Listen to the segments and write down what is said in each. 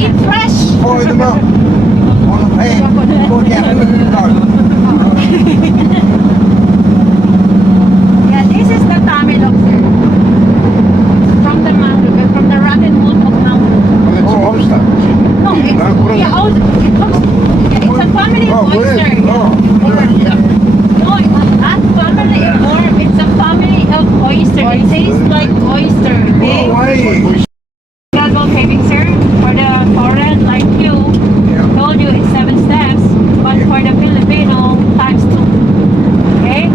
eat fresh. Pour them up on a pan. Pour down in the garden. Yeah, this is the tamilok, sir. From the mangrove, from the rotten wood of mangrove. Oh, oyster. No, it's, what is yeah, it? oh, it's a family of Oh, oyster. really? Oh, yeah. No, it's not family of worm. It's a family of oyster. It tastes like oyster. Okay? Oh, hey. Casual craving, sir. For the foreign like you, told you it's 7 steps, but for the Filipino, times 2. Okay?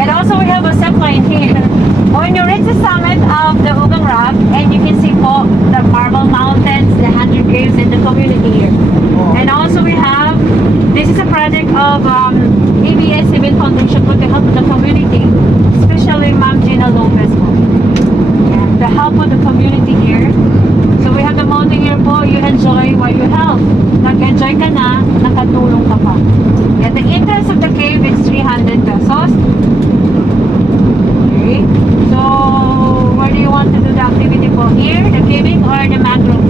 And also we have a zip line here. When you reach the summit of the Ugang Rock, and you can see po the Marble Mountains, the 100 Graves, and the community here. And also we have, this is a project of ABS Civil Foundation for the help of the community, especially Ma'am Gina Lopez po. And the help of the community here. So we have the mountain here po, you enjoy while you help. Nag-enjoy ka na, nakatulong ka pa. And the entrance of the cave is 300 pesos. Okay. So, where do you want to do the activity po? Here, the caving, or the mangrove?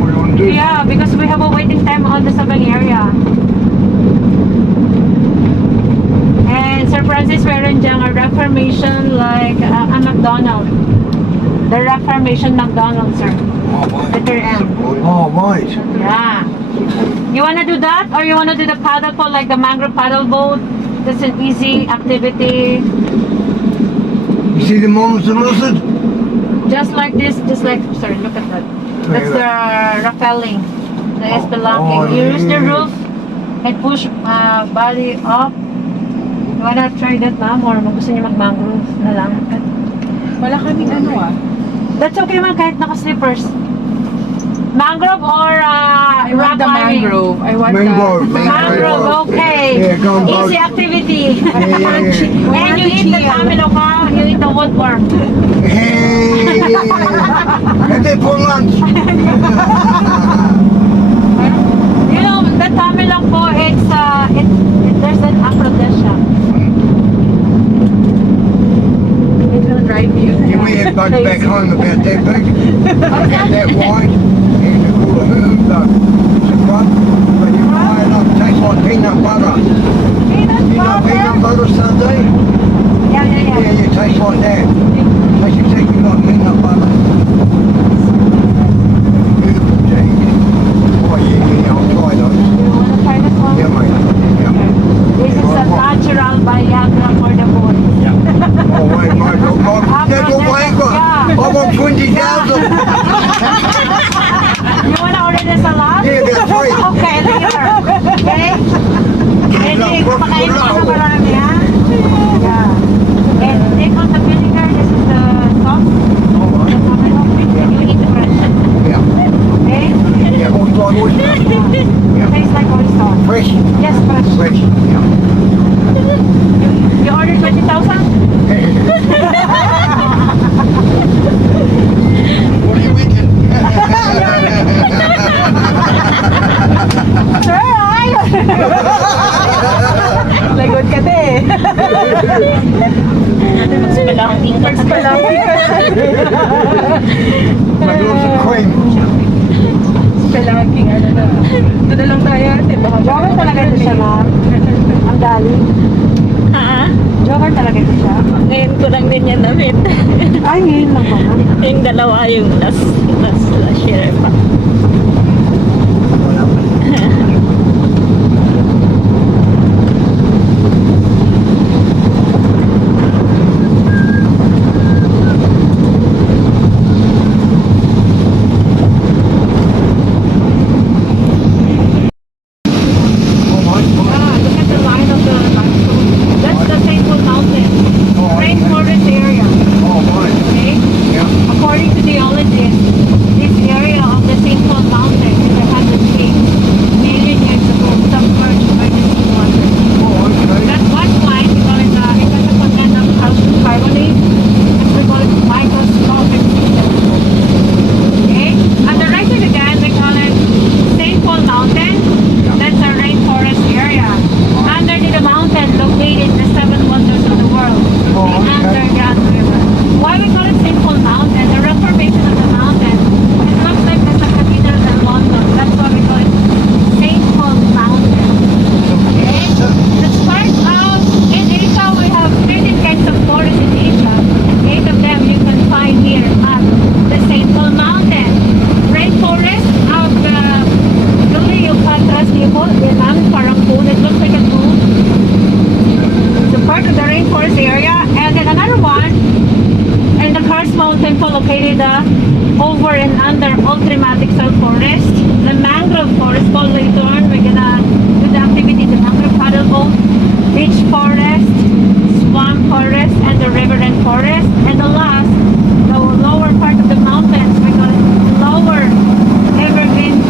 What do you want to do? Yeah, because we have a waiting time on the Sabang area. And Sir Francis, meron dyan a reformation like a McDonald's. The Reformation McDonald's, sir. Letter M. Oh, right. Yeah. You wanna do that, or you wanna do the paddle boat, like the mangrove paddle boat? That's an easy activity. You see the moments of lizard? Just like this, just like, sorry, look at that. That's the rappelling, the espelunking. You use the roof and push body up. You wanna try that, ma'am, or gusto niyo mag-mangrove na lang? Wala kaming ano ah. That's okay, ma'am, kahit naka-slippers. Mangrove or I rock want the climbing? mangrove. I want Mangrove. Mangrove, okay. Yeah, go on, Easy go. activity. Yeah. And you eat the tamilok, ha? You eat the woodworm. Hey! And then for lunch. You know, the tamilok po, there's an aphrodisiac. It will drive you. You may have bugs back home about that big, about that wide, and the cooler hoom though. It's a front, but you fry it up, it tastes like peanut butter. Peanut You know peanut butter? butter Sunday? Yeah. Yeah, it tastes like that. Tastes exactly like peanut butter. Beautiful cheese. Oh yeah, I'll try those. You wanna try this one? Yeah, mate. Yeah. This is a natural Viagra for the boy. Oh wait, mate, that's a wanker. Yeah. I want 20,000. You wanna order the salad? Yeah, that's right. Okay, later. Okay? Ready? Kumakain mo na marami, ha? Yeah. And take out the vinegar. This is the sauce. The tamilok. You eat the fresh. Yeah. Okay? Yeah, all dry oyster. It tastes like oyster. Fresh. Yes, fresh. Fresh. Yeah. You ordered 20,000? What are you making? Sir, ay! Lagod ka te. Spelunking. My loaves of cream. Spelunking, ano na. Ito na lang tayo ate. Baka Joker talaga ito siya, ma'am. Ang galing. Joker talaga ito siya. Ngayon ko lang din yan na-meet. Ay, ngayon lang ba, ma'am? Yung dalawa yung last year pa. Look at the line of the limestone. That's the Saintful Mountain. Rainforest area. Oh, right. Okay? Yeah. According to geologists, this area of the located over and under ultramatic soil forest. The mangrove forest called later on, we're gonna do the activity, the mangrove paddle boat, beach forest, swamp forest, and the riverine forest. And the last, the lower part of the mountains, we call it lower evergreen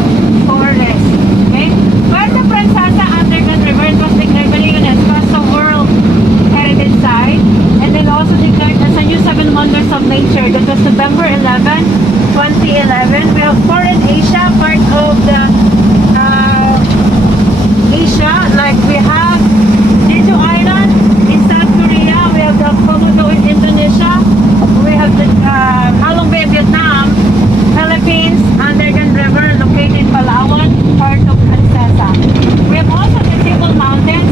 forest. Okay? Puerto Princesa Underground River, it was declared by the UNESCO as a World Heritage Site, and then also declared as a new 7 Wonders of Nature. That was November 11, 2011. We have foreign Asia, part of the Asia, like we have Jeju Island in South Korea, we have the Komodo in Indonesia, we have the Halong Bay, Vietnam, Philippines, Underground River located in Palawan, Puerto, Princesa. We have also the Table Mountains,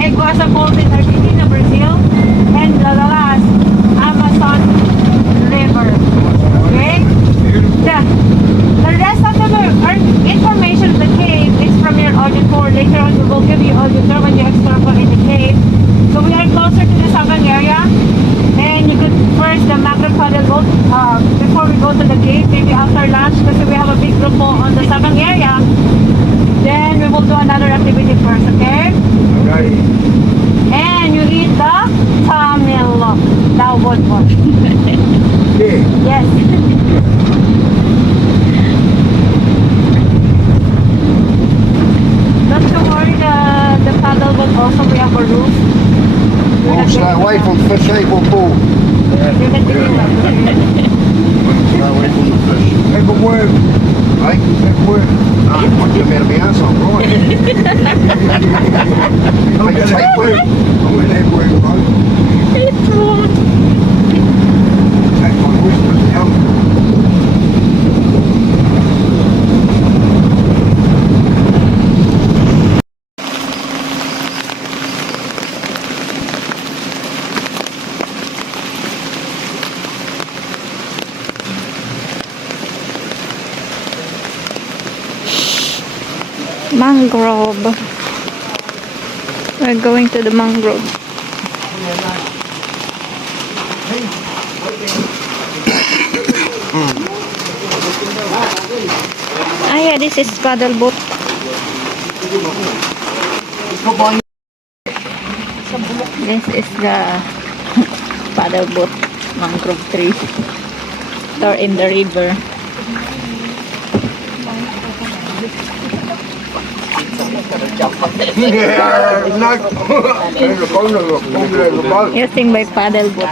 Iguazu Falls in Argentina, Brazil, and the last, Amazon River. Okay? The rest of the information of the cave is from your auditor. Later on, we will give you auditor when you explore in the cave. So we are closer to the Sabang area, and you could first the Mangrove paddle boat before we go to the cave, maybe after lunch, because we have a big group on the Sabang area. Then we will do another activity first, okay? Right. And you eat the tamil dawot one. Yeah. Yes. Don't you worry, the paddle boat also we have a roof. Well, stay away from fish, eh? We'll pull. You can do it. Stay away from the fish. Take a word. Right? Take a word. What's your better be answer, right? I'm going to take word. I'm going to take word, right? It's wrong. Take my whisper down. Mangrove. We're going to the mangrove. Ah yeah, this is paddle boat. This is the paddle boat, mangrove trees. Store in the river. Using by paddle boat.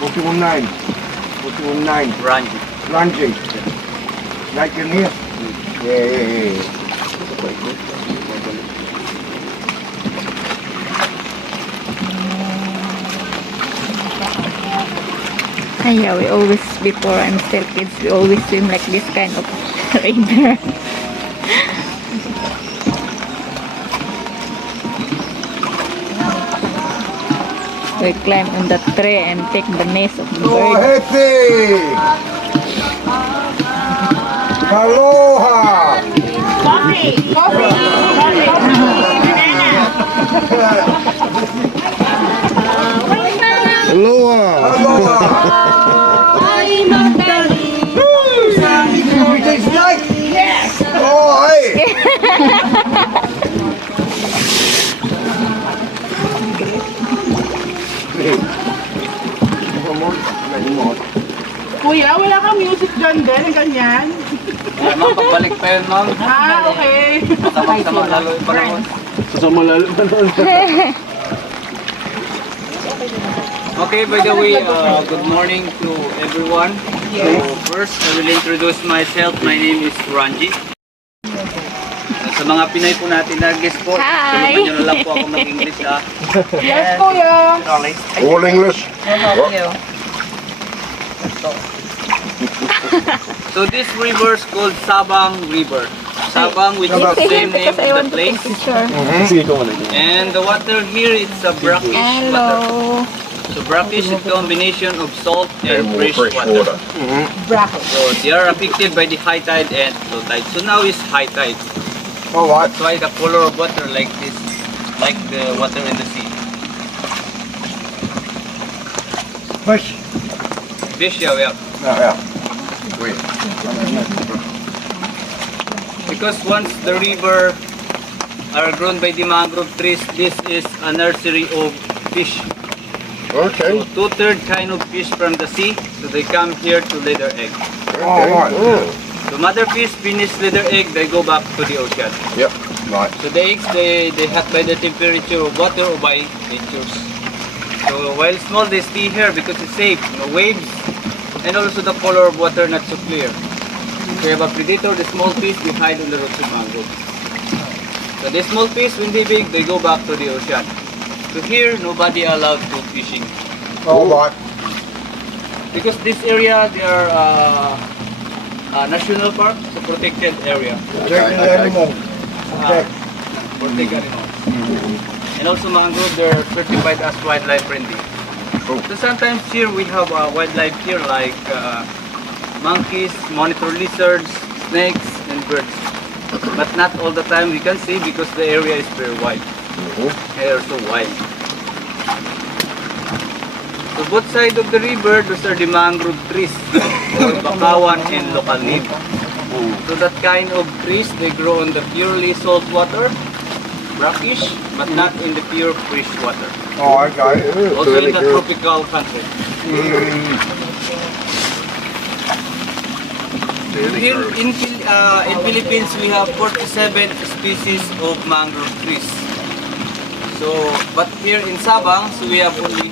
What's your name? What's your name? Ranji. Ranji. Like in here? Yeah. Yeah, we always, before I'm still kids, we always swim like this kind of river. We climb on the tree and take the nest of the Oh, bird. happy! Aloha! Coffee! Aloha! We taste like? Yes! Oh, hey! Kuya, wala kang music dyan din, ganyan. Ma'am, pagbalik pa yun, ma'am. Ah, okay. Masama lalo yung panahon. Okay, by the way, good morning to everyone. So first, I will introduce myself. My name is Ranji. Sa mga Pinay po natin na guest po, Hi! tulungan nyo na lang po ako mag-English ha. Yes, kuya. All English? So this river is called Sabang River. Sabang, which is the same name Because I of want the to take place. picture. And the water here, it's a brackish water. Hello. So brackish is a combination of salt and And fresh fresh water. water. Bracket. So they are affected by the high tide and low tide. So now is high tide. Alright. That's why the color of water like this, like the water in the sea. Fish. Fish, yeah, yeah. Yeah. Wait. Because once the river are grown by the mangrove trees, this is a nursery of fish. Okay. So two-third kind of fish from the sea, so they come here to lay their egg. Alright. So mother fish finish lay their egg, they go back to the ocean. Yep. Right. So the eggs, they hatch by the temperature of water or by natures. So while small, they stay here because it's safe, no waves, and also the color of water not so clear. If you have a predator, the small fish, they hide on the roots of mangrove. So the small fish, when they big, they go back to the ocean. So here, nobody allowed to fishing. Alright. Because this area, they are a national park, it's a protected area. Protected animal. Protected animals. And also mangrove, they're certified as wildlife friendly. So sometimes here we have wildlife here like monkeys, monitor lizards, snakes, and birds. But not all the time we can see because the area is very wide. They are so wide. So both sides of the river, those are the mangrove trees, or Palawan and local name. So that kind of trees, they grow on the purely salt water, brackish, but not in the pure fresh water. Oh, okay. Also in the tropical country. Here in Philippines, we have 47 species of mangrove trees. So, but here in Sabang, so we have only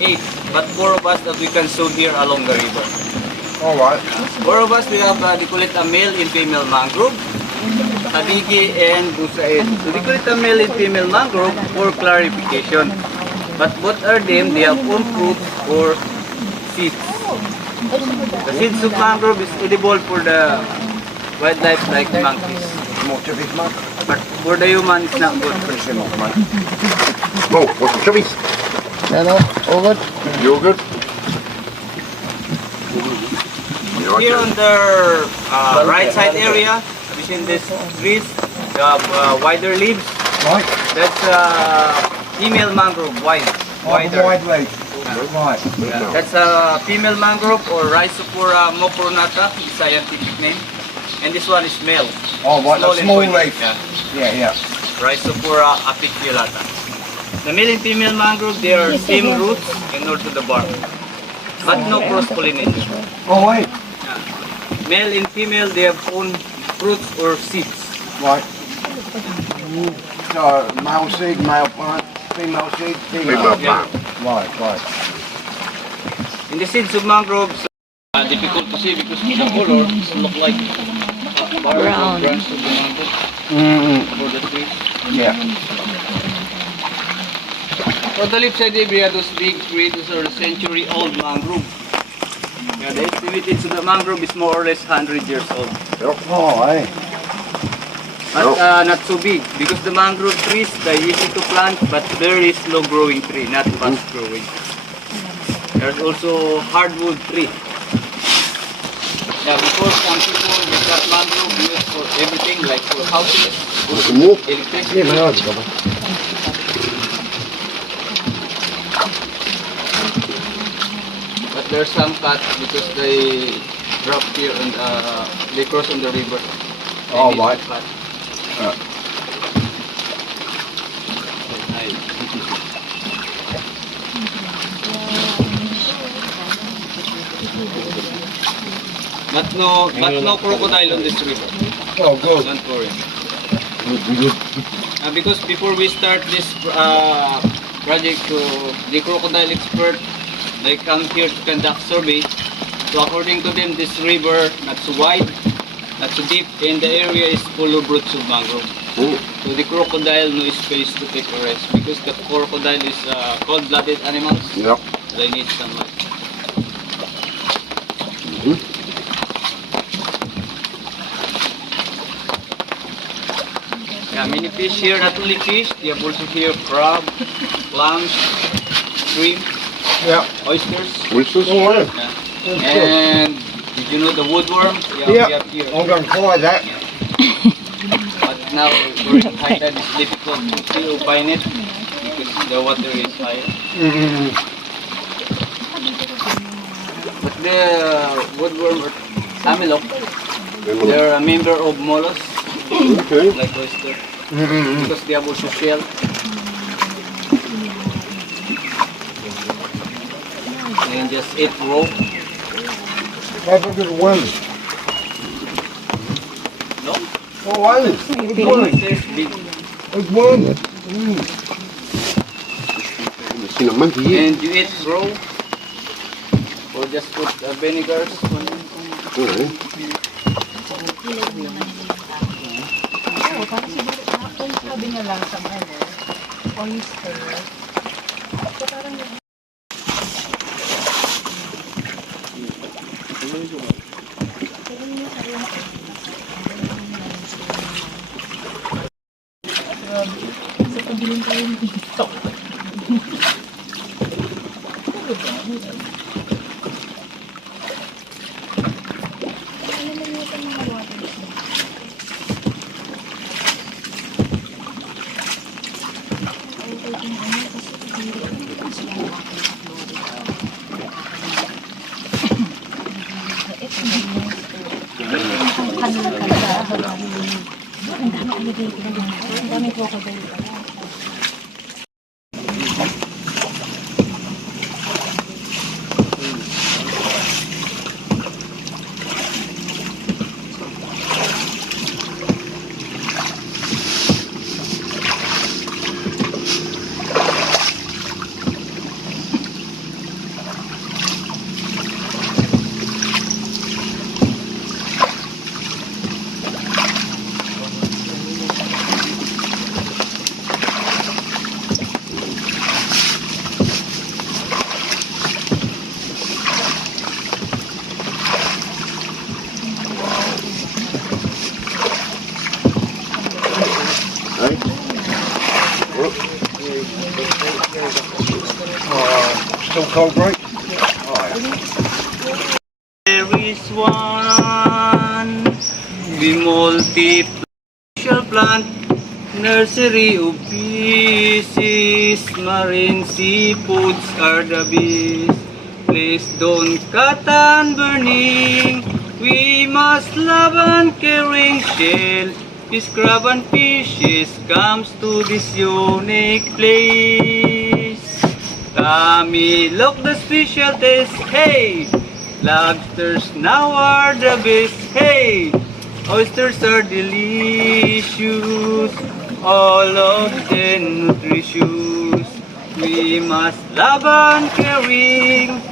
8. But 4 of us that we can show here along the river. Alright. 4 of us, we have, they call it a male and female mangrove, Tabigi and Busaid. So they call it a male and female mangrove for clarification. But both are them, they have own fruit or seeds. The seeds of mangrove is edible for the wildlife like monkeys. More to this month. But for the human, it's not good. Oh, what's the chubbies? Hello, all good? You're good? Yeah, Here on the right side area, between these trees, you have wider leaves. Right. That's female mangrove, wider. Wide legs. Right. Yeah, that's a female mangrove or Rhizophora mocoronata, the scientific name. And this one is male. Oh, right, the and small pointed. legs. Yeah. Yeah. Rhizophora apiculata. The male and female mangrove, they are same roots and also the bark. But no cross-pollination. Oh, wait. Yeah. Male and female, they have own fruits or seeds. Right. So, male seed, male plant, female seed, female. Female Yeah. plant. Right. In the seeds of mangroves, difficult to see because the color look like Brown. branch of the mangrove for the trees. Yeah. For the left side area, those big trees, those are century-old mangrove. Yeah, the estimated to the mangrove is more or less 100 years old. Oh, hey. But not so big because the mangrove trees, they're easy to plant but very slow growing tree, not fast growing. There's also hardwood tree. Yeah, before some people they got mangrove used for everything like for houses, electricity. But there's some cut because they drop here and they cross on the river. They Oh, need to right. cut. But no crocodile on this river. Oh, good. Don't worry. Because before we start this project, the crocodile expert, they come here to conduct survey. So according to them, this river not so wide, not so deep, and the area is full of roots of mangrove. So the crocodile no space to take a rest because the crocodile is cold-blooded animals. Yep. They need sunlight. Yeah, many fish here, not only fish, they have also here crab, clams, shrimp, Yeah. oysters. Oysters? Oh, yeah. And did you know the woodworm? Yeah, we have here. I'm going to try that. But now during high tide it's difficult to find it because the water is high. Mm-hmm. But the woodworm or amilok, they're a member of mollusks, Okay. like oyster, Mm-hmm. because they have also shell. And just eat raw. Have a good one. No? Oh, one. Good one. Oysters big. Good one. I've seen a monkey eat. And you eat raw, or just put vinegars on it. Alright. Sabi niya lang sa oyster. Still cold, right? There is one, we multiply plant, nursery of species, marine seafoods are the best. Please don't cut and burning, we must love and caring shell. Fish, crab and fishes comes to this unique place. Kami look the special taste, hey! Lobsters now are the best, hey! Oysters are delicious, all of them nutritious. We must love and caring,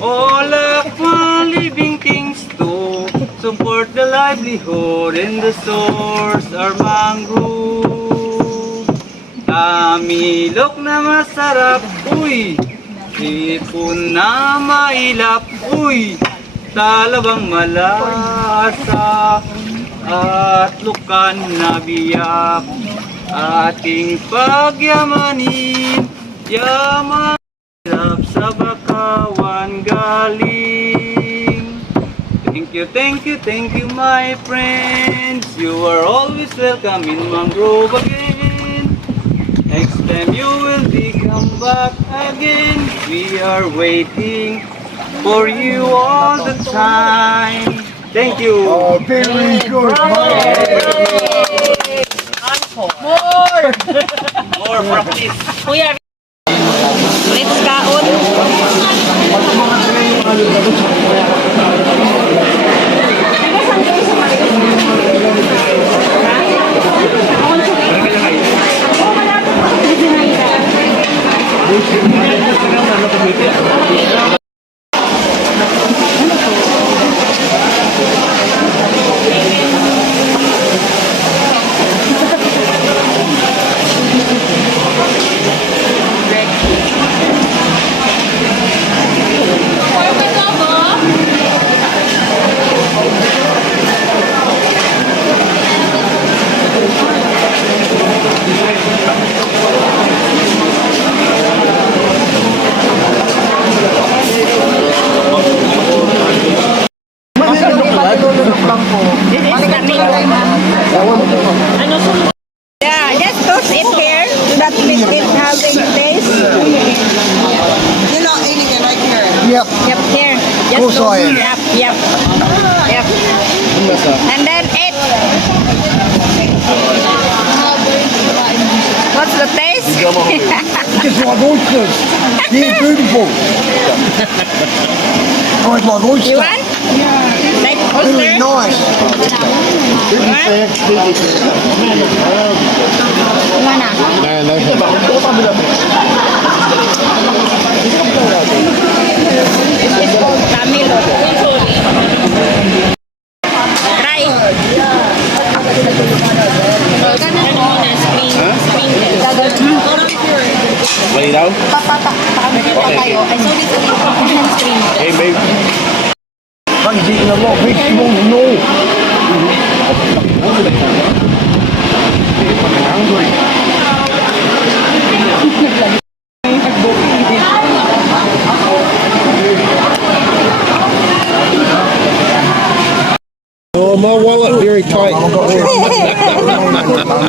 all of our living things to support the livelihood and the source are mangrove. Tamilok na masarap, uy! Ipon na mailap, uy! Talabang malasa at lukan na biyak. Ating pagyamanin, yaman hirap sa bakawan galing. Thank you my friends. You are always welcome in Mangrove again. Next time you will be come back again. We are waiting for you all the time. Thank you. Oh, very good, mate. More practice. Kuya, let's kaon. This is Camilo. Yeah, just toss it here so that it has a taste. You're not eating it right here. Yep. Yep, here. Of course I am. Yep. And then eat. What's the taste? Just like oysters. Yeah, beautiful. I like oyster. You want? Like Really oyster? nice. This is called Camilo. Try. Lay down. Hey, babe. But he's eating a lot of vegetables and all. Fucking hungry. Oh, my wallet very tight.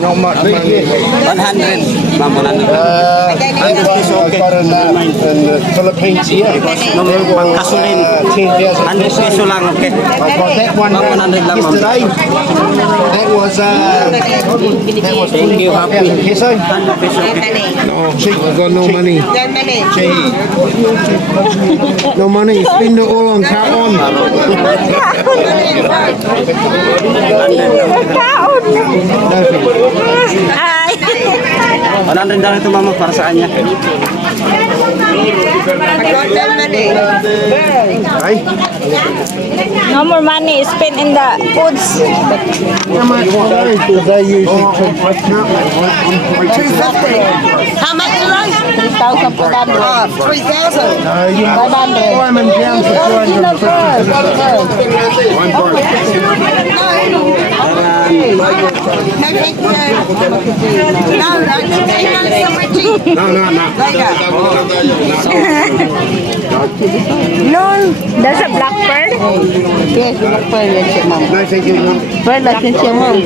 Not much money. 100. Ma'am, 100. I got in the Philippines here. Pangkasulin. 10,000 100 peso lang, okay? I got that one Ma'am, 100 lang, ma'am. yesterday. That was Thank you, happy. 1,000 peso. 100 peso, okay? Oh, cheap. I got no money. Germany. Cheap. No money. Spend it all on Palawan. Ay. 100 daw ito, mama, para sa kanya. I got Germany. Hey, No more money spent in the foods. how much they usually take my account? 250. How much is rice? 3,000 per bundle. 3,000. You I'm in town for 250. I'm broke. No, thank you. No, somewhere cheap. No. No, that's a black pearl. Yes, pearl yan siya, ma'am. No, thank you, ma'am. Pearl natin siya, ma'am.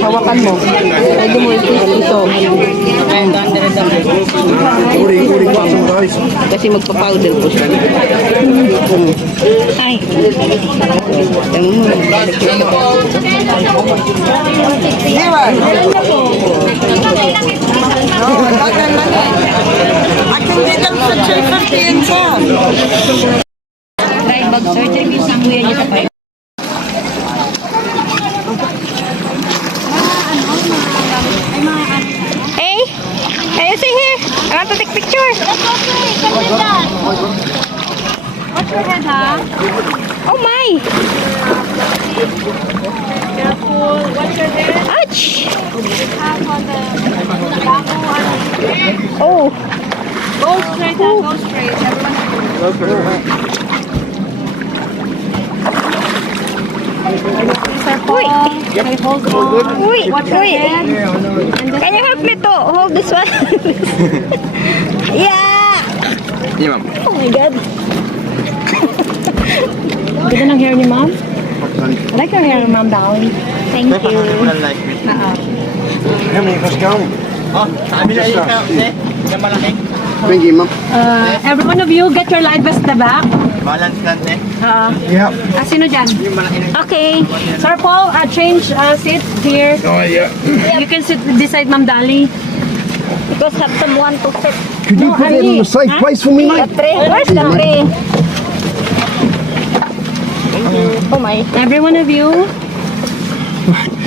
Hawakan mo. Pwede mo ito. Already got some of those. Kasi magpa-powder po siya. Ay. Zero. No, not that money. I can get them for 250 in town. Try bag surgery sa kuya niya pa. Hey, can you see here? I want to take picture. What's your head, ha? Oh my. Careful. What's your head? Ouch. Have on the back. Oh. Go straight, ha? Go straight. Everyone. Uy. Okay, hold on. Uy. Watch your Uy. head. Can you help me to hold this one? Yeah. Yeah, ma'am. Oh my God. Ganda ng hair ni ma'am. I like your hair, ma'am, darling. Thank you. How many of us going? Thank you, ma'am. Every one of you, get your life vest at the back. Balance lang, eh. Yep. Sino dyan? Okay. Sir Paul, change seat here. Oh, yeah. You can sit beside Ma'am Dali. Because have someone to sit. Could you put that in a safe place for me? The tray. Where's the tray? Oh my. Every one of you.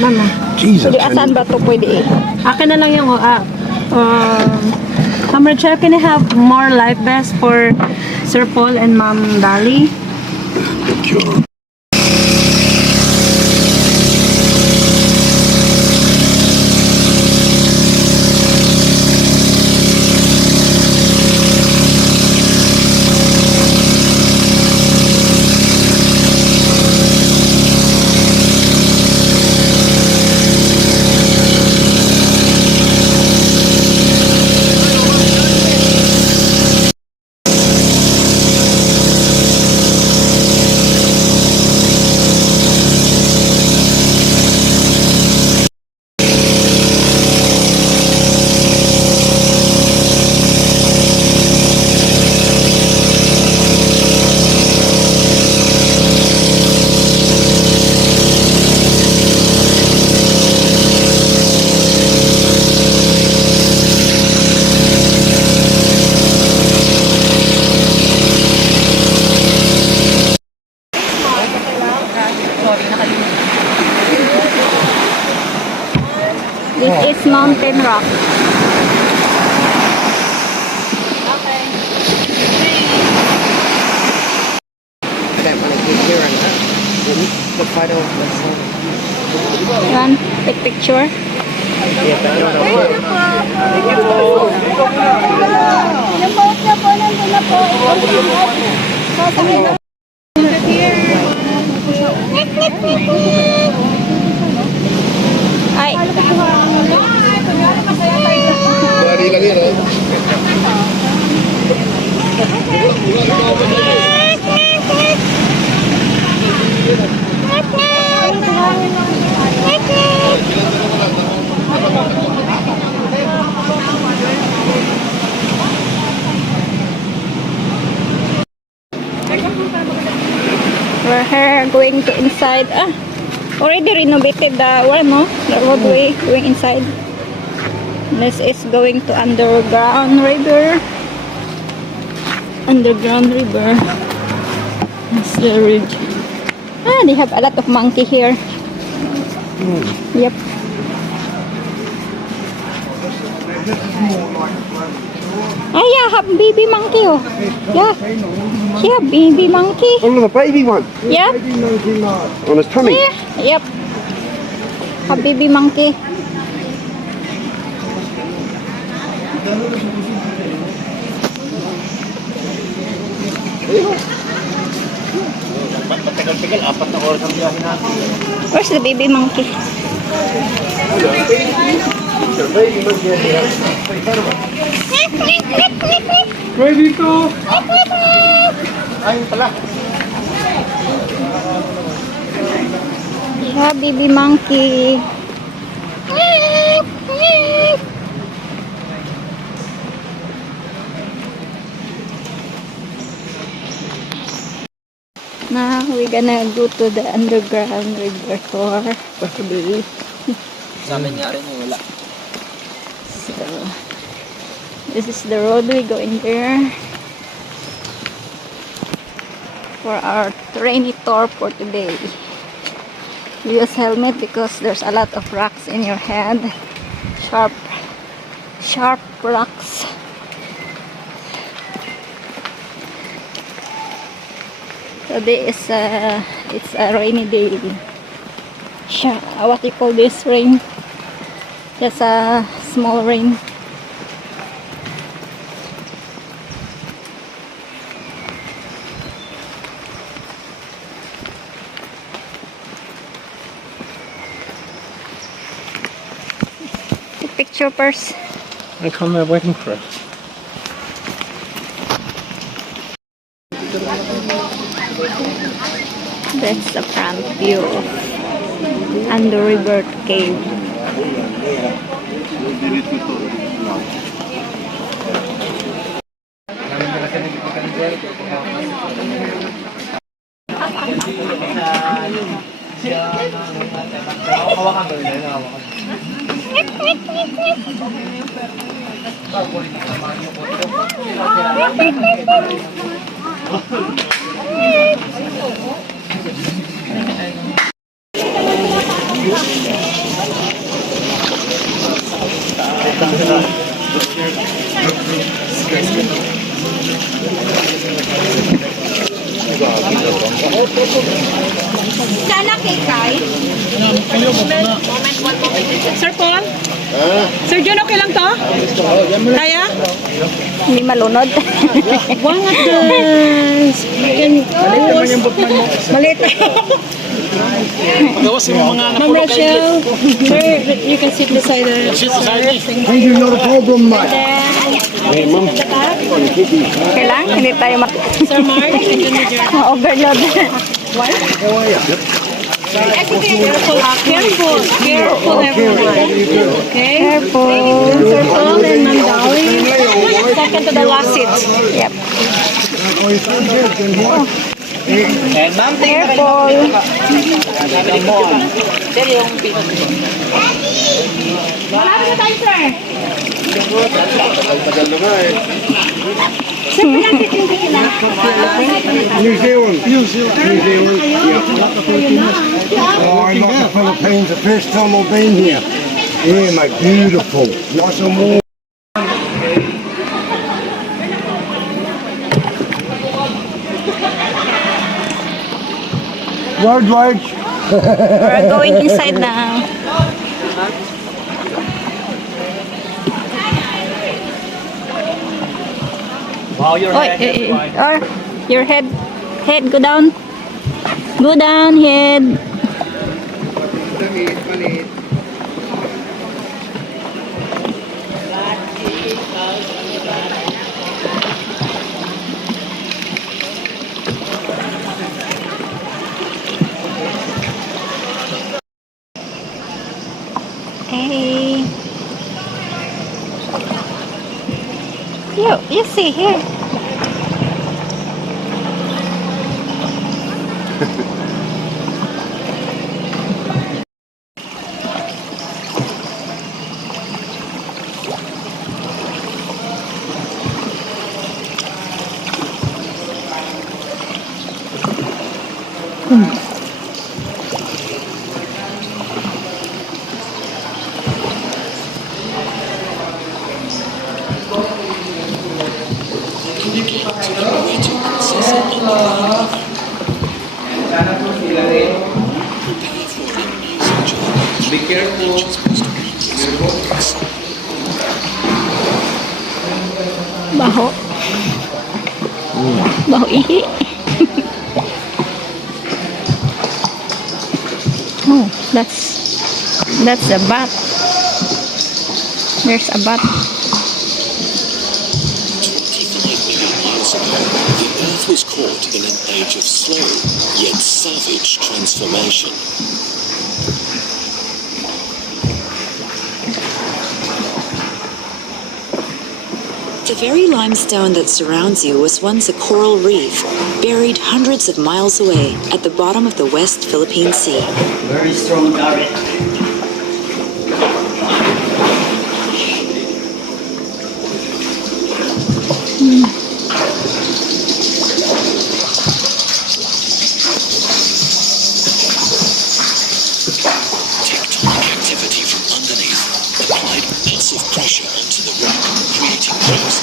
Mama. Jesus. Hindi asan ba ito pwede eh? Akin na lang yung Rachel, can I have more life vest for Sir Paul and Ma'am Dali? Sorry, nakalimutan. This is mountain rock. Okay. I don't want to get here and the photo of the sun. One, take picture. Yeah, but not a photo. Ay, we're here going to inside. Already renovated the one, no? The roadway going inside. This is going to underground river. Underground river. That's the ridge. They have a lot of monkey here. Yep. Yeah, have baby monkey. Oh. Yeah. Yeah, baby monkey. Oh, the baby one. Yep. Baby monkey mark. On his tummy. Yeah. Yep. A baby monkey. Where's the baby monkey? Ready to? Yeah, baby monkey. Now we're gonna go to the underground river tour. Sa amin nga rin wala. So, this is the roadway going there for our rainy tour for today. Use helmet because there's a lot of rocks in your head. Sharp rocks. Today is it's a rainy day. What you call this rain? Just a small rain. Take picture first. I come there waiting for it. That's the front view of Under River Cave. Sana kay Kai. Sir Paul? Sir John, okay lang to? Kaya? Hindi malunod. One of the... You can... Maliit. Ma'am Rachel, sir, you can sit beside the... Thank you, not a problem, mate. Okay lang, hindi tayo Sir Mark, overload. Careful everyone. Okay? Careful. Sir Paul and Ma'am Dolly. Second to the last seat. Yep. And ma'am, Careful. Malapit na tayo, sir. New Zealand. New Zealand. Yeah. Philippines the first time I've been here. Yeah, mate, beautiful. Nice and warm. Road rage. We're going inside now. Bow your Oh, head. That's fine. or your head. Head, go down. Go down, head. Hey. You see here. Be careful. Baho. Baho ihi. Oh, that's a bat. There's a bat. 25 million years ago, the Earth was caught in an age of slow yet savage transformation. The very limestone that surrounds you was once a coral reef, buried hundreds of miles away at the bottom of the West Philippine Sea. Very strong current. Tectonic activity from underneath applied massive pressure onto the rock, creating waves.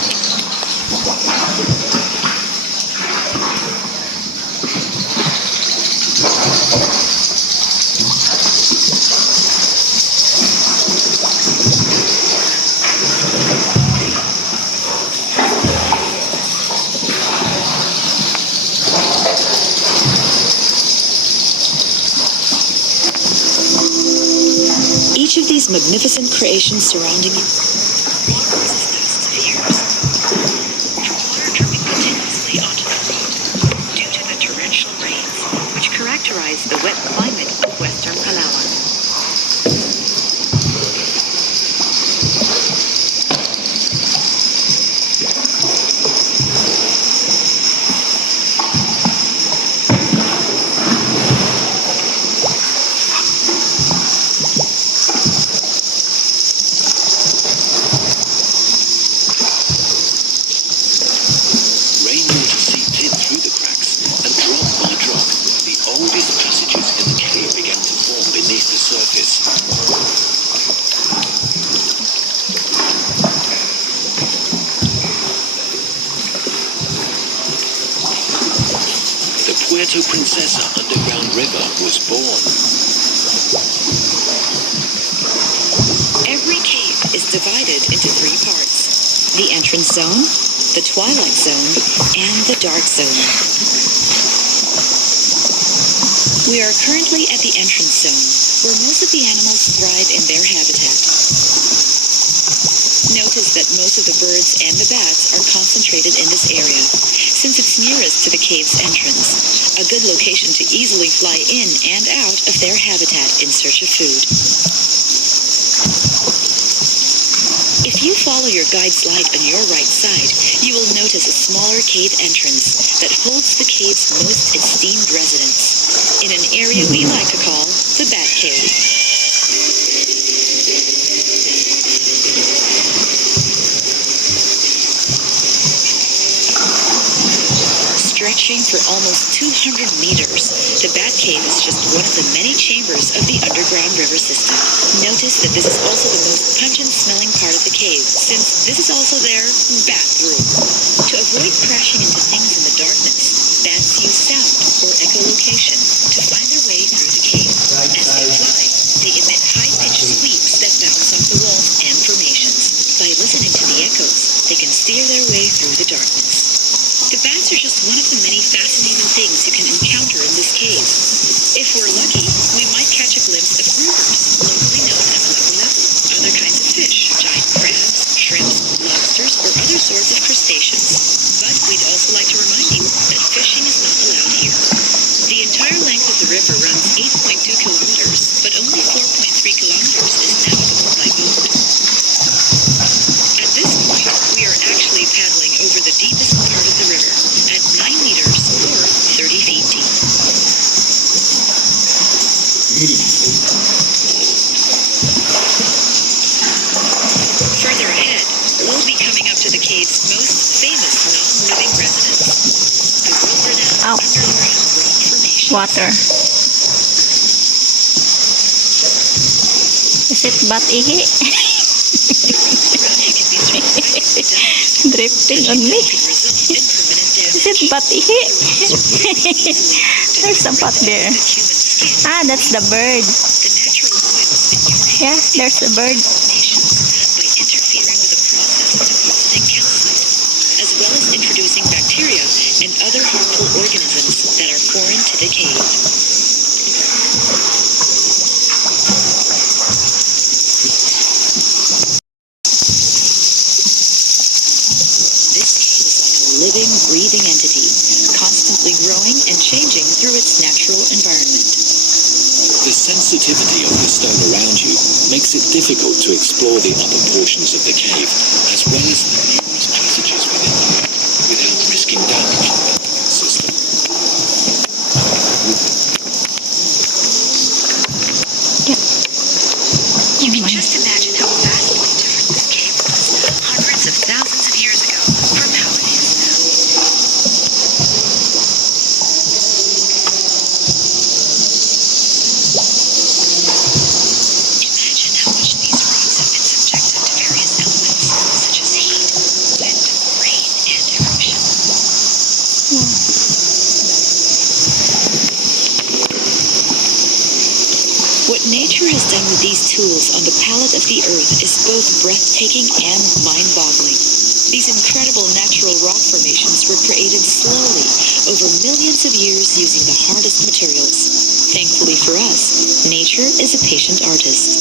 Each of these magnificent creations surrounding you continuously onto the road due to the torrential rains, which characterize the wet climate of western Palawan. Rainwater seeped in through the cracks, and drop by drop, the oldest passages in the cave began to form beneath the surface. The Puerto Princesa underground river was born. Every cave is divided into 3 parts: the entrance zone, the twilight zone, and the dark zone. We are currently at the entrance zone, where most of the animals thrive in their habitat. Notice that most of the birds and the bats are concentrated in this area, since it's nearest to the cave's entrance, a good location to easily fly in and out of their habitat in search of food. If you follow your guide's light on your right side, you will notice a smaller cave entrance that holds the cave's most esteemed residents, in an area we like to call the Bat Cave. Stretching for almost 200 meters, The Bat Cave is just one of the many chambers of the underground river system. Notice that this is also the most pungent-smelling part of the cave, since this is also their bathroom. To avoid crashing into things in the darkness, bats use sound or echolocation to find their way through the cave. As they fly, they emit high-pitched squeaks that bounce off the walls and formations. By listening to the echoes, they can steer their way through the darkness. The bats are just one of the many fascinating things you can encounter in this cave. If we're lucky, we might catch a glimpse of groupers, locally known as lagula, other kinds of fish, giant crabs, shrimps, lobsters, or other sorts of crustaceans. But we'd also like to remind you that fishing is not allowed here. The entire length of the river runs 8.2 kilometers, but only 4.3 kilometers is navigable by boat. At this point, we are actually paddling over the deepest part of the river, at 9 meters or 30 feet deep. Further ahead, we'll be coming up to the cave's most famous non-living residence, the world-renowned Ow. underground rock formation. Water. Is it bat ihi? Drifting on me. Is it bat ihi? There's a bat there. Ah, that's the bird. Yeah, there's a bird. By interfering with the process depositing calcite, as well as introducing bacteria and other harmful organisms that are foreign to the cave. This cave is like a living, breathing entity, constantly growing and changing through its natural environment. The sensitivity of the stone around you makes it difficult to explore the upper portions of the cave, as well as the numerous passages within them, without risking damage to the system. You can just imagine how vastly different this cave was hundreds of thousands of years ago from how it is now. Imagine how much these rocks have been subjected to various elements, such as heat, wind, rain, and erosion. What nature has done with these tools on the palette of the earth is both breathtaking and mind-boggling. These incredible natural rock formations were created slowly over millions of years using the hardest materials. Thankfully for us, nature is a patient artist.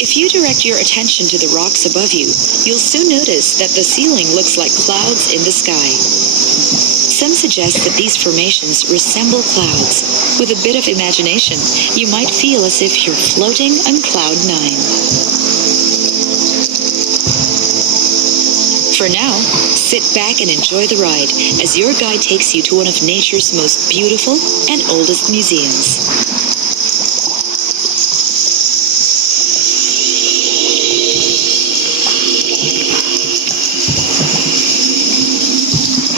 If you direct your attention to the rocks above you, you'll soon notice that the ceiling looks like clouds in the sky. Some suggest that these formations resemble clouds. With a bit of imagination, you might feel as if you're floating on cloud 9. For now, sit back and enjoy the ride as your guide takes you to one of nature's most beautiful and oldest museums.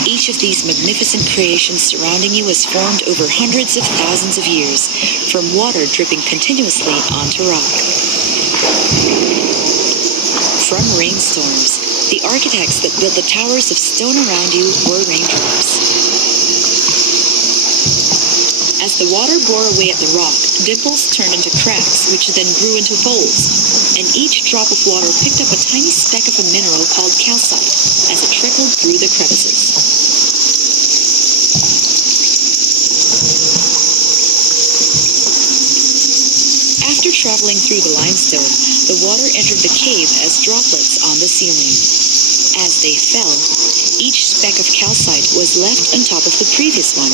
Each of these magnificent creations surrounding you is formed over hundreds of thousands of years, from water dripping continuously onto rock. From rainstorms, the architects that built the towers of stone around you were raindrops. As the water bore away at the rock, dimples turned into cracks, which then grew into holes, and each drop of water picked up a tiny speck of a mineral called calcite as it trickled through the crevices. After traveling through the limestone, the water entered the cave as droplets on the ceiling. As they fell, each speck of calcite was left on top of the previous one,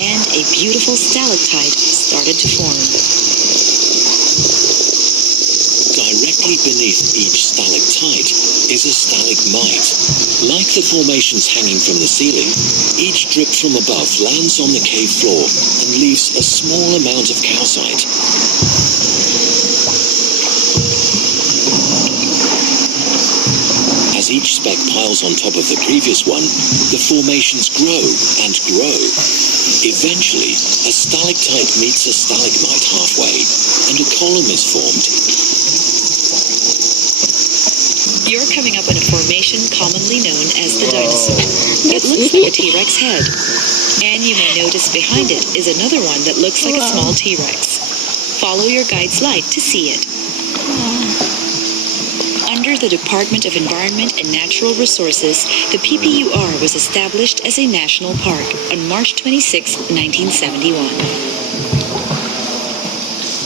and a beautiful stalactite started to form. Directly beneath each stalactite is a stalagmite. Like the formations hanging from the ceiling, each drip from above lands on the cave floor and leaves a small amount of calcite. As each speck piles on top of the previous one, the formations grow and grow. Eventually, a stalactite meets a stalagmite halfway, and a column is formed. You're coming up on a formation commonly known as the dinosaur. It looks like a T-Rex head. And you may notice behind it is another one that looks like a small T-Rex. Follow your guide's light to see it. Under the Department of Environment and Natural Resources, the PPUR was established as a national park on March 26, 1971.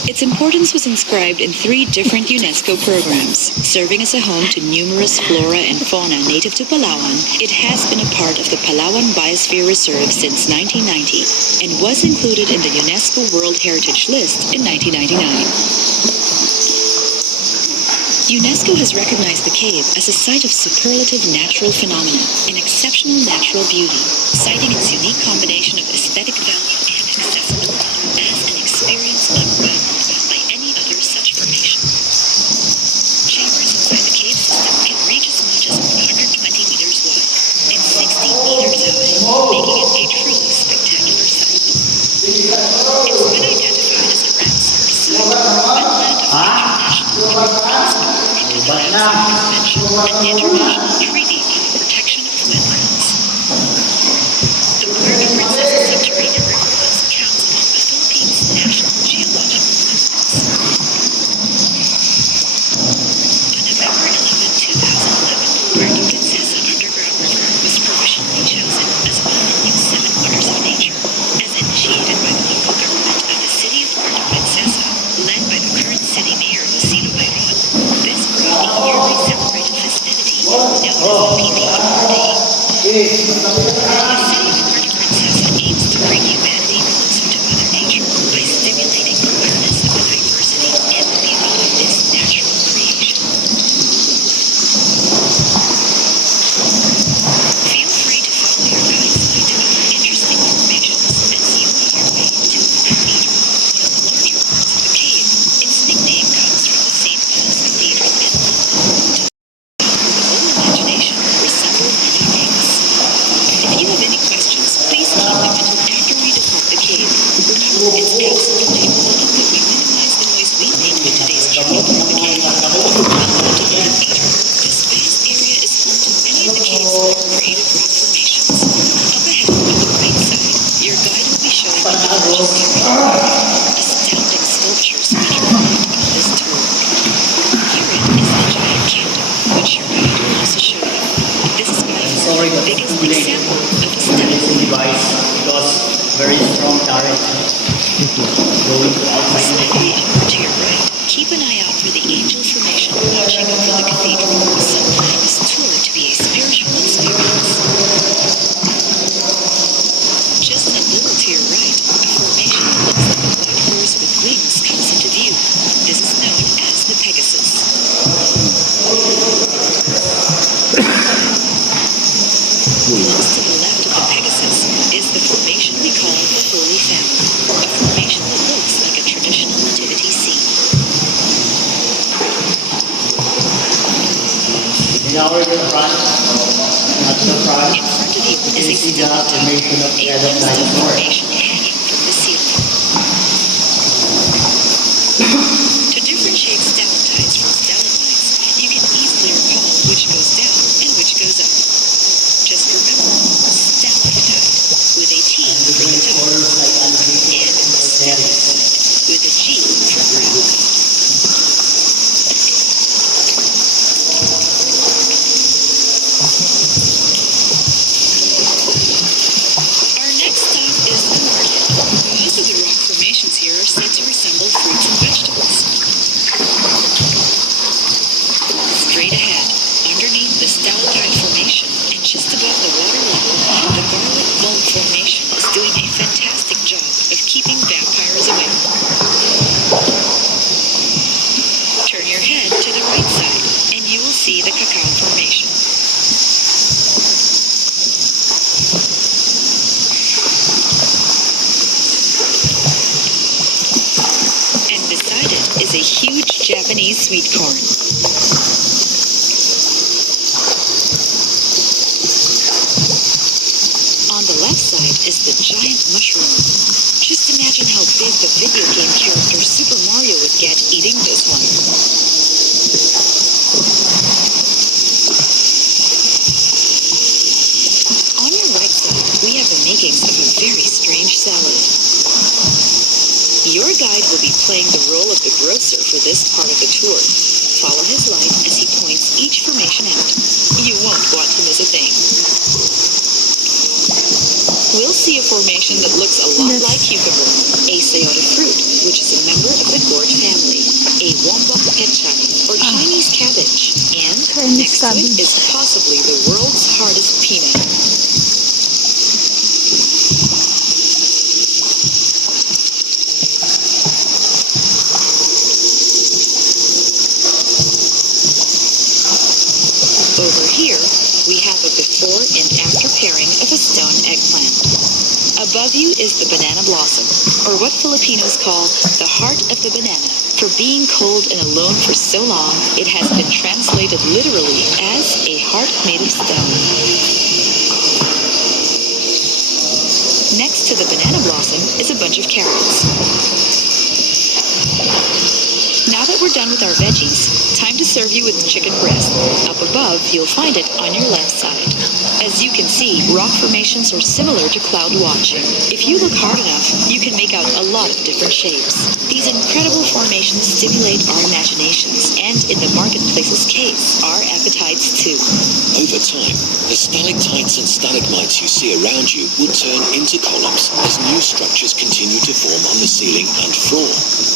Its importance was inscribed in 3 different UNESCO programs. Serving as a home to numerous flora and fauna native to Palawan, it has been a part of the Palawan Biosphere Reserve since 1990 and was included in the UNESCO World Heritage List in 1999. UNESCO has recognized the cave as a site of superlative natural phenomena and exceptional natural beauty, citing its unique combination of aesthetic value and accessibility as an experience unrivaled by any other such formation. Chambers inside the cave system can reach as much as 120 meters wide and 60 meters high, making it a truly spectacular sight. It's been identified as a Ramsar site, wetland of international importance according to the Ramsar Convention, an international treaty on the protection of wetlands. The Puerto Princesa subterranean riverbeds counts among the Philippines' national geological landmarks. On November 11, 2011, Puerto Princesa underground river was provisionally chosen as one of the new 7 wonders of nature, as initiated by the local government of the city of Puerto Princesa, led by the current city mayor, This brought a yearly celebrated festivity known as the PPUR Day. The city of Puerto Princesa aims to bring humanity closer to Mother Nature by stimulating awareness of the diversity and the beauty of this natural creation. Feel free to follow your guide's light to other interesting formations as you make your way to the cathedral, one of the larger parts of the cave. Its nickname comes from the St. Paul's Cathedral in London. The whole imagination resembles many things. If you have any questions, please keep them until after we depart the cave. Remember, it's absolutely important that we minimize the noise we make in today's journey through the cave. Welcome to the cathedral. This vast area is home to many of the cave's more creative rock formations. Up ahead on the right side, your guide will be showing you a large series of astounding sculptures which are found on this tour. Herein is the giant candle, which your guide will also show you. This is by far the biggest example of a statue. Device because very strong current going to outside. Slightly over to your right, keep an eye out for the angel formation watching over the cathedral. Some find this tour to be a spiritual experience. Just a little to your right, a formation that looks like a white horse with wings comes into view. This is known as the Pegasus. Close to the left of the Pegasus is the formation we call the Holy Family, a formation that looks like a traditional nativity scene. In our front, not the front, In front of you is a see the skeleton, formation of a the other limestone dinosaur. formation hanging from the ceiling. To differentiate stalactites from stalagmites, you can easily recall which goes down and which goes up. Just remember, stalactite with a T for the top, and stalagmite with a G for ground. Our next stop is the market. Most of the rock formations here are said to resemble fruits and vegetables. Straight ahead, underneath the stalactite formation and just above the water level, the garlic bulb formation is doing a fantastic job of keeping vampires away. Turn your head to the right side, and you will see the cacao formation. And beside it is a huge Japanese sweet corn. is the giant mushroom. Just imagine how big the video game character Super Mario would get eating this one. On your right side, we have the makings of a very strange salad. Your guide will be playing the role of the grocer for this part of the tour. Follow his light as he points each formation out. You won't want to miss a thing. We'll see a formation that looks a lot like cucumber, a sayota fruit, which is a member of the gourd family, a wambok pechay, or Chinese cabbage, and next to it is possibly the world's hardest peanut. Over here, we have a before and after pairing of a stone eggplant. Above you is the banana blossom, or what Filipinos call the heart of the banana. For being cold and alone for so long, it has been translated literally as a heart made of stone. Next to the banana blossom is a bunch of carrots. Now that we're done with our veggies, time to serve you with chicken breast. Up above, you'll find it on your left side. As you can see, rock formations are similar to cloud watching. If you look hard enough, you can make out a lot of different shapes. These incredible formations stimulate our imaginations, and in the marketplace's case, our appetites too. Over time, the stalactites and stalagmites you see around you will turn into columns as new structures continue to form on the ceiling and floor.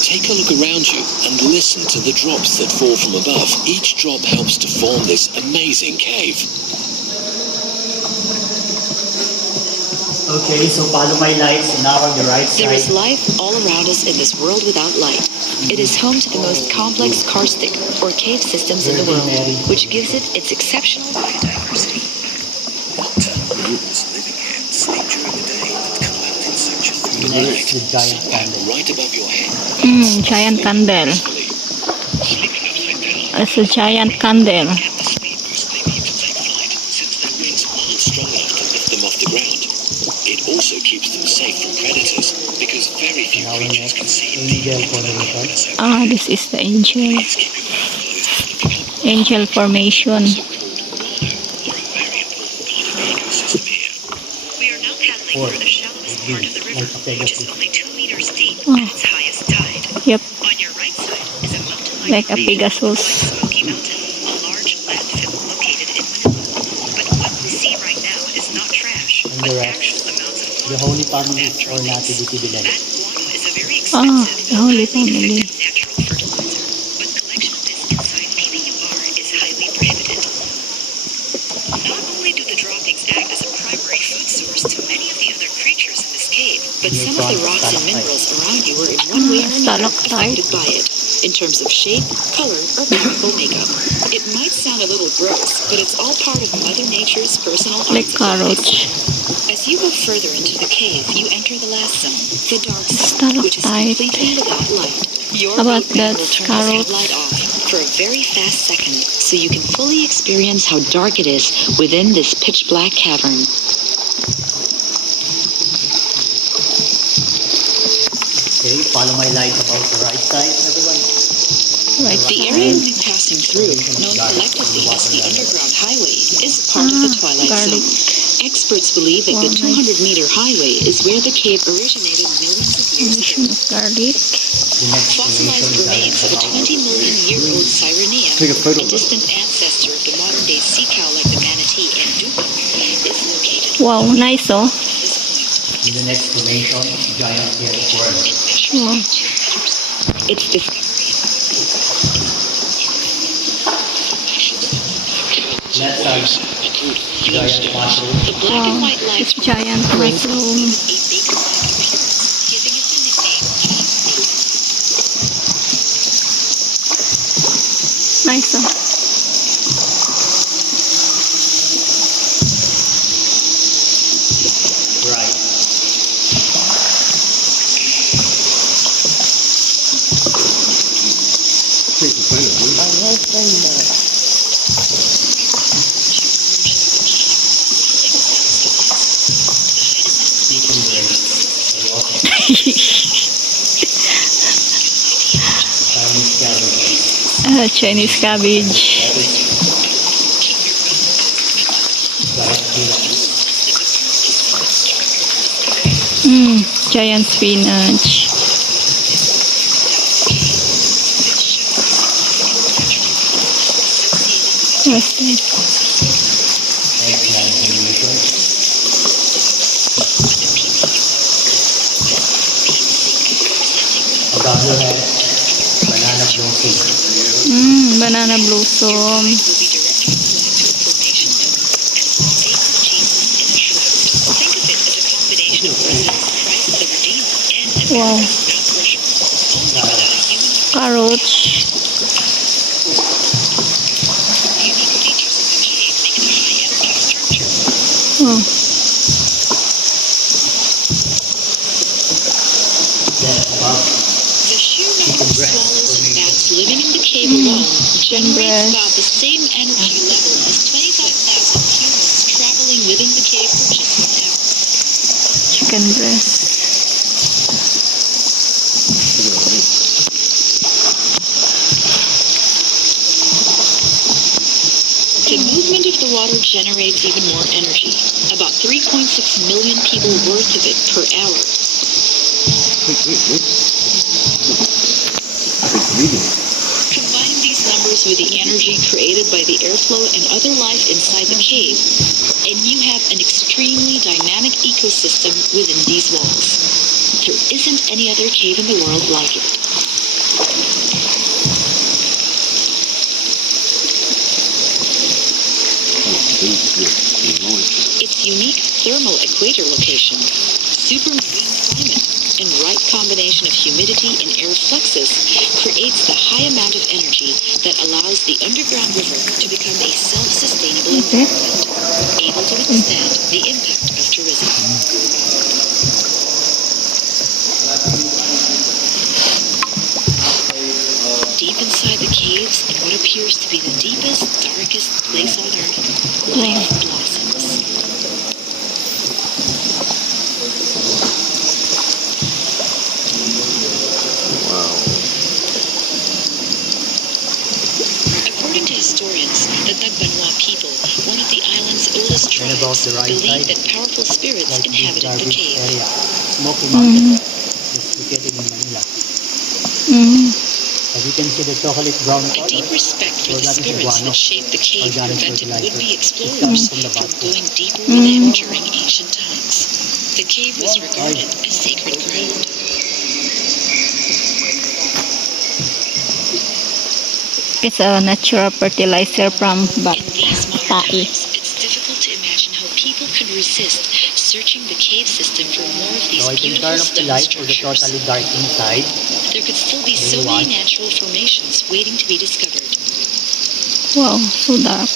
Take a look around you and listen to the drops that fall from above. Each drop helps to form this amazing cave. Okay, so follow my lights, and now on the right There is side. life all around us in this world without light. It is home to the most complex karstic, or cave systems in the world, which gives it its exceptional biodiversity. Animals living here sleep during the day and come out in search of food at Next, the night. giant Somewhere candle. right above your head. Giant candle. Sleeping upside down. It's a giant candle. Sleep as they need to take flight, since their wings aren't strong enough to lift them off the ground. It also keeps them safe from predators, because very few Now creatures next, can see deep angel into the formation. water. This is the angel. Please keep your eyes closed and look up. Angel formation. Also called guano, or a very important part of the ecosystem here. We are now paddling Four. through the shallowest part of the river, which is only 2 meters deep Oh. at its highest tide. Yep, On your right side is a mountain-like like a formation, Pegasus. like Smoky Mountain, a large landfill located in Manila. But what we see right now is not trash, And but the rest, actual amounts of the guano Holy formed Family after or release. Nativity Village. That guano is a very The expensive, Holy highly Family. effective natural fertilizer, but collection of this inside PBUR is highly prohibited. Not only do the droppings act as a primary food source to many of the other creatures in this cave, but Your some of the front rocks and stalactite. minerals around you are in one way or another Stalactite. affected by it, in terms of shape, color, or chemical makeup. It might sound a little gross, but it's all part of Mother Nature's personal Like art supplies. carrots. As you go further into the cave, you enter the last zone, the dark zone, which is Stalactite. completely without light. Your About boat man that will turn carrots. the headlight off for a very fast second, so you can fully experience how dark it is within this pitch-black cavern. Okay, follow my lights about the right side, everyone. Right The area side. we'll be passing through, known collectively as the Underground Highway, is part of the Twilight garlic. Zone. Experts believe that the Wow, nice. 200-meter highway is where the cave originated millions of years Formation ago. of garlic. The next Fossilized formation remains of a 20-million-year-old Sirenia, a distant ancestor of the modern-day sea cow like the manatee and dupa, is located Wow, nice oh. at this point. in the next formation, giant hair worm. Wow. Its discovery Left side, giant mushroom. the black and white Wow, lights it's giant mushroom. with a bacon-like appearance, giving it the nickname Nice oh. Right. Chinese cabbage. Giant spinach. What's this? Above your head, banana blossom. Banana blossom. Wow. Carrots. Oh. The sheer number of swallows and bats living in the cave alone generates about the same energy level as 25,000 humans traveling within the cave for just 1 hour. Chicken breast. The movement of the water generates even more energy, about 3.6 million people worth of it per hour. Combine these numbers with the energy created by the airflow and other life inside the cave, and you have an extremely dynamic ecosystem within these walls. There isn't any other cave in the world like it. Its unique thermal equator location, supermarine climate, and right combination of humidity and air fluxes creates the high amount of energy that allows the underground river to become a self-sustainable environment, able to withstand the impact of tourism. Deep inside the caves, in what appears to be the deepest, darkest place on Earth, life blossoms. According to historians, the Tagbanwa people, one of the island's oldest tribes, believed that powerful spirits inhabited the cave. Smoky Mountain is located in Manila. As you can see, the chocolate brown A color. deep respect for the that is spirits guano, that shaped the cave organic prevented fertilizer. would-be It explorers comes from the from bottom. going deeper within during ancient times. The cave was regarded as sacred ground. It's a natural fertilizer from In these modern Pai. times, it's difficult to imagine how people could resist searching the cave system for more of these So I can beautiful turn off the stone light for the structures. totally dark inside. There could still be so many natural formations waiting to be discovered. Wow, so dark.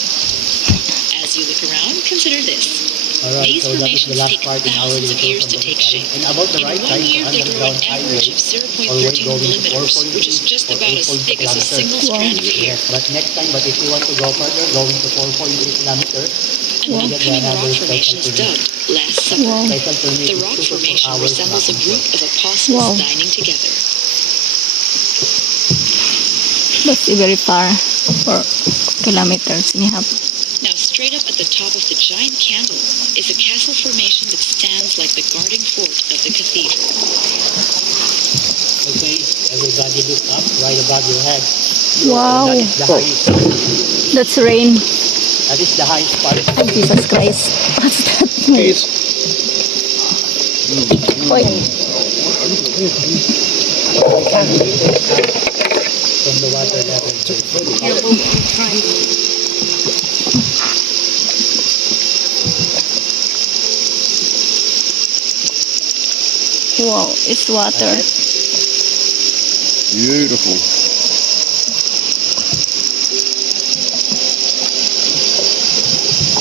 As you look around, consider this. Alright, These so that is the formations last take part in our thousands of little years from to the take side. shape. And about the In right 1 side, year, they grow an underground average of highway, or way 0.13 going to millimeters, 4.2 which is just or about as 8.2 thick as a single kilometers. strand of hair. Yes, but next time, but if you want to go further, going to 4.3 kilometers, An you get upcoming another rock special formation is permit. dubbed Last Supper. Special permit The is rock 2 to 4 formation hours resembles a maximum. group of apostles Wow. dining together. That's very far. 4 kilometers and a half. Now, straight up at the top of the giant candle is a castle formation that stands like the guarding fort of the cathedral. Okay, everybody look up right above your head. Wow. That is the highest. That's rain. That is the highest part. Oh, Jesus Christ. What's that noise? Oy. From the water level. Wow, it's water. Beautiful.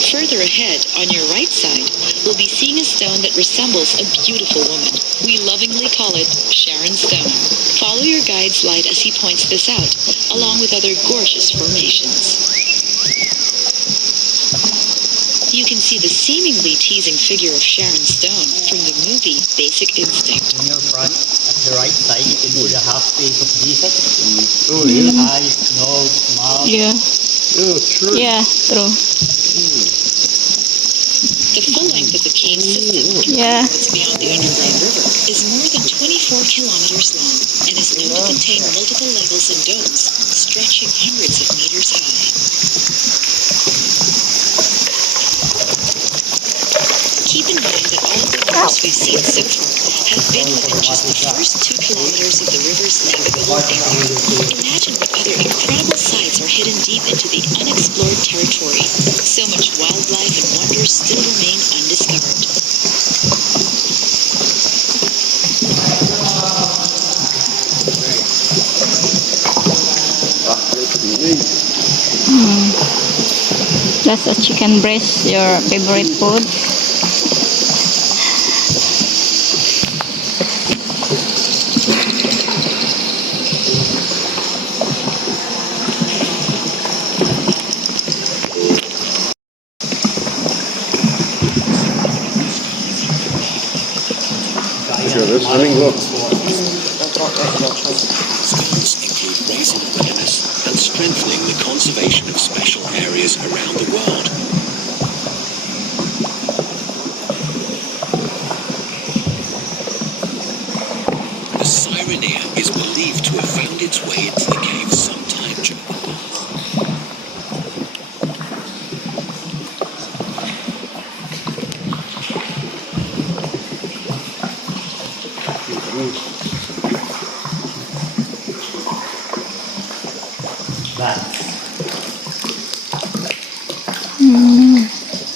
Further ahead, on your right side, we'll be seeing a stone that resembles a beautiful woman. We lovingly call it Sharon's Stone. Follow your guide's light as he points this out, along with other gorgeous formations. You can see the seemingly teasing figure of Sharon Stone from the movie Basic Instinct. In your front, at the right side, you can see the half face of Jesus. Oh, The yeah. eyes, nose, mouth. Yeah. Oh, true. Yeah, true. The full length of the cave system, Yeah. what's beyond the underground river, is more than 24 kilometers long and is known to contain multiple levels and domes, stretching hundreds of meters high. Keep in mind that all of the wonders we've seen so far have been within just the first 2 kilometers of the river's navigable area. Imagine what other incredible sights are hidden deep into the unexplored territory. So much wildlife and wonders still remain undiscovered. That's a chicken breast, your favorite food. Sure, this running look. Goals include raising awareness and strengthening the conservation of special areas around the world. The Sireneer is believed to have found its way into the cave sometime during the month.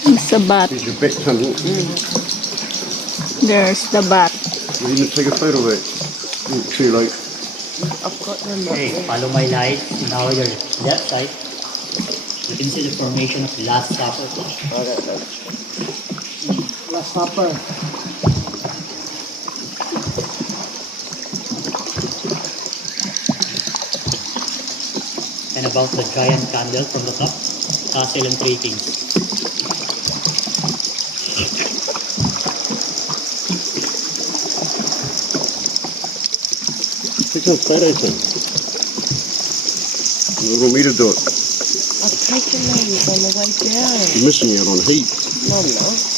It's a bat. Here's your bit tunnel. There's the bat. You need to take a photo of it. Too late. Okay, follow my light. Now your left side. You can see the formation of Last Supper. Last supper. And about the giant candle from the top. Castle and Three Kings. Take some photos then. You want me to do it? I've taken those on the way down. You're missing out on heat. No, I'm not.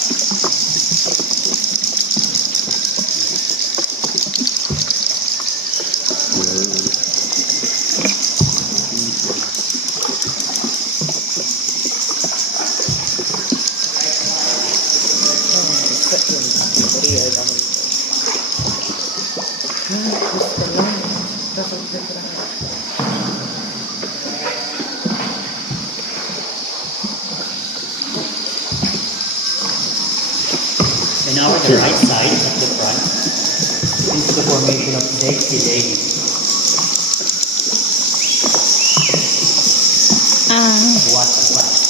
And now on the right side of the front, you see the formation of Daisy Lady. What a fact.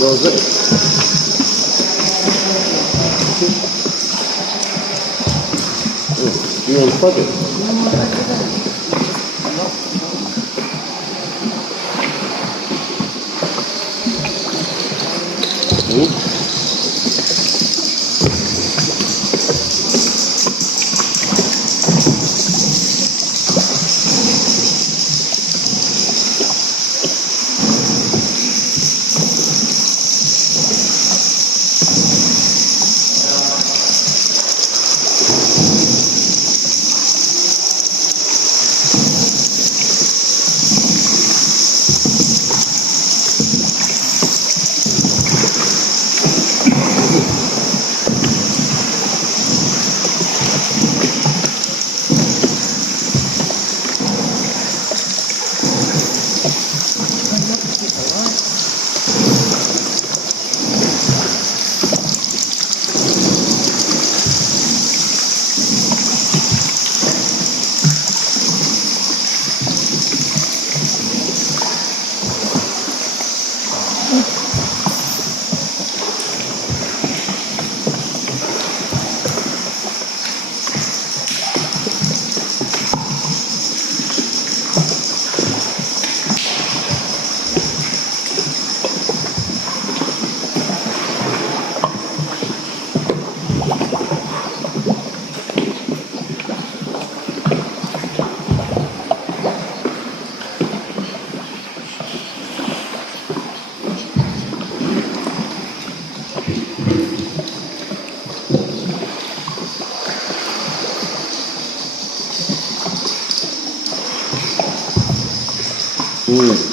Goes it. You unplug it.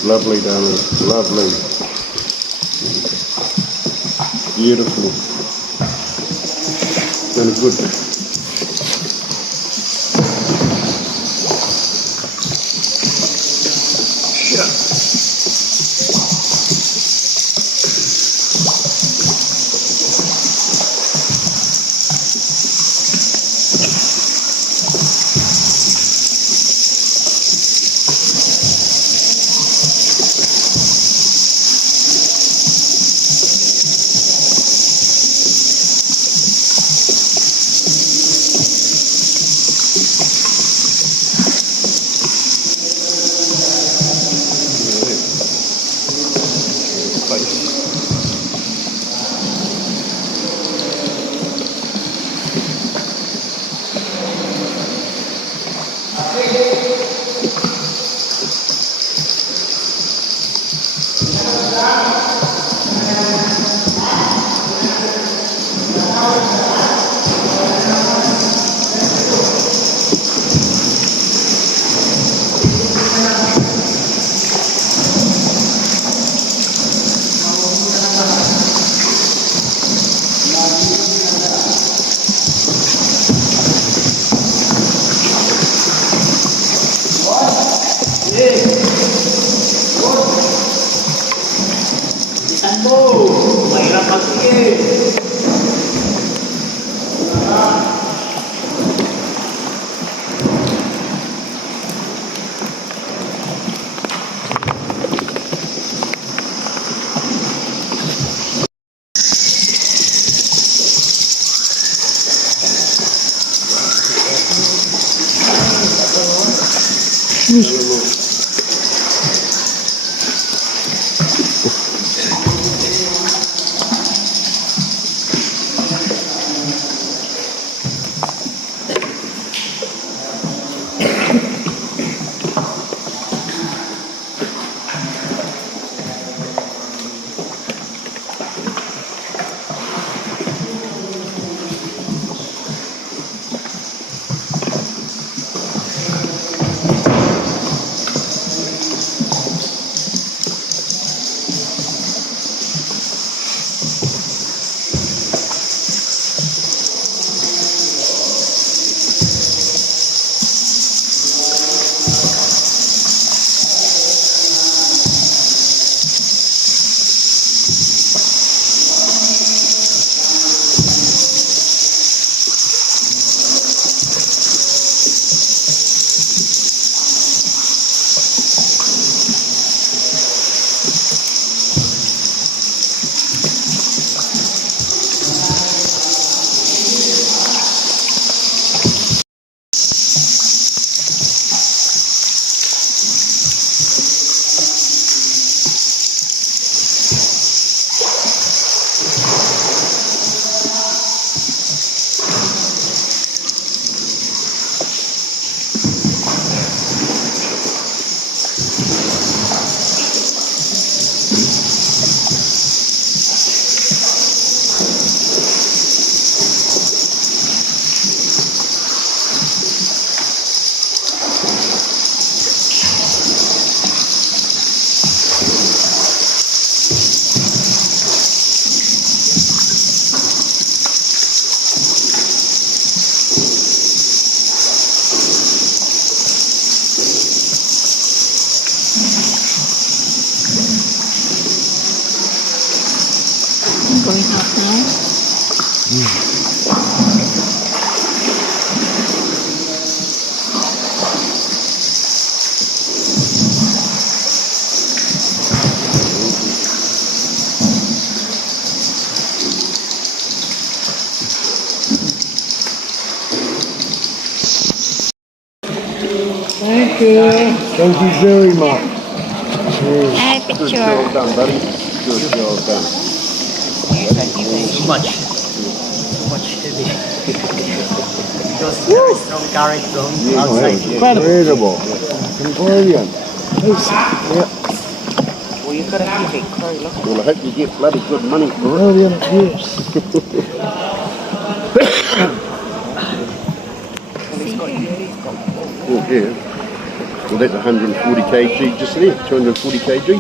Lovely down there, lovely. Beautiful. Very good. going up now. Thank you. Thank you very much. Ay, picture. done, buddy. Good job done. Too much heavy. Because there is no current from outside here. Incredible. Brilliant. Yeah. Well, you've got to keep it cool. Well, I hope you get bloody good money for it. Brilliant, yes. Oh, yeah. Well, that's 140 kg just there, 240 kg.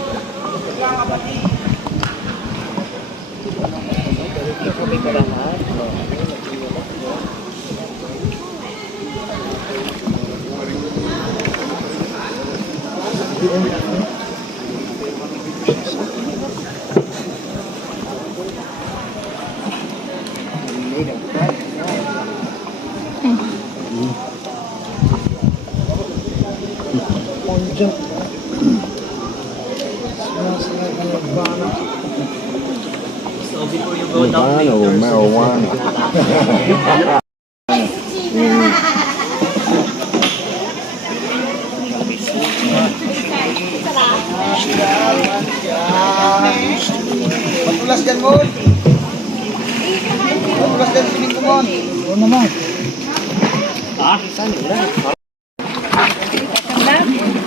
So before you go down Marijuana or marijuana. Matulas dyan mo. Matulas dyan sa mingko mo. Oo naman.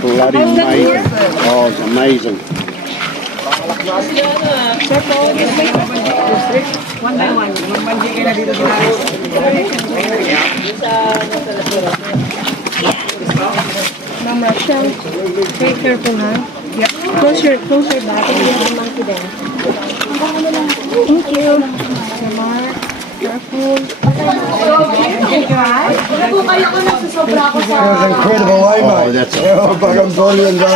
Bloody amazing. Oh, it's amazing. One by one. Mandi kayo na dito sa Ma'am Rachel, very careful, ha? Yeah. Close your back and you have the monkey there. Thank you. Mark, careful. That was incredible, eh, mate? Oh, that's Oh, fucking brilliant, eh?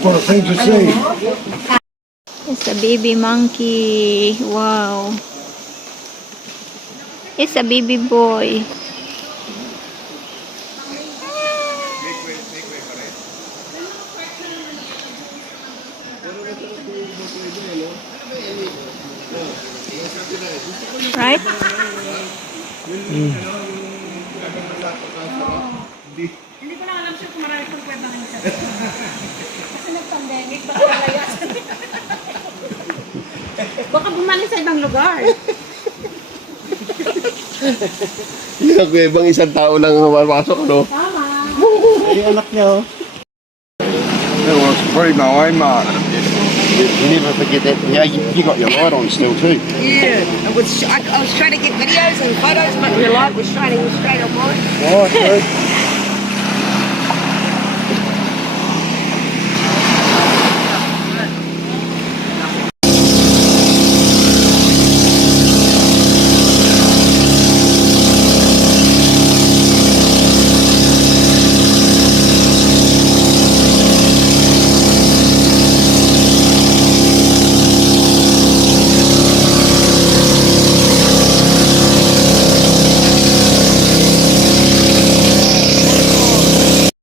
What a thing to see. It's a baby monkey. Wow. It's a baby boy. Right? Hindi ko na alam siya kung marami kong kwenta ng isa. Kasi nag-pandemic, baka malaya. Baka bumalik sa ibang lugar. Ibang isang tao lang ang mapasok, no? Tama. yung anak niya, oh. It was primo, eh, mate? You never forget that. Yeah, you got your light on still too. Yeah, I was trying to get videos and photos, but your light was shining straight on mine. Oh, true.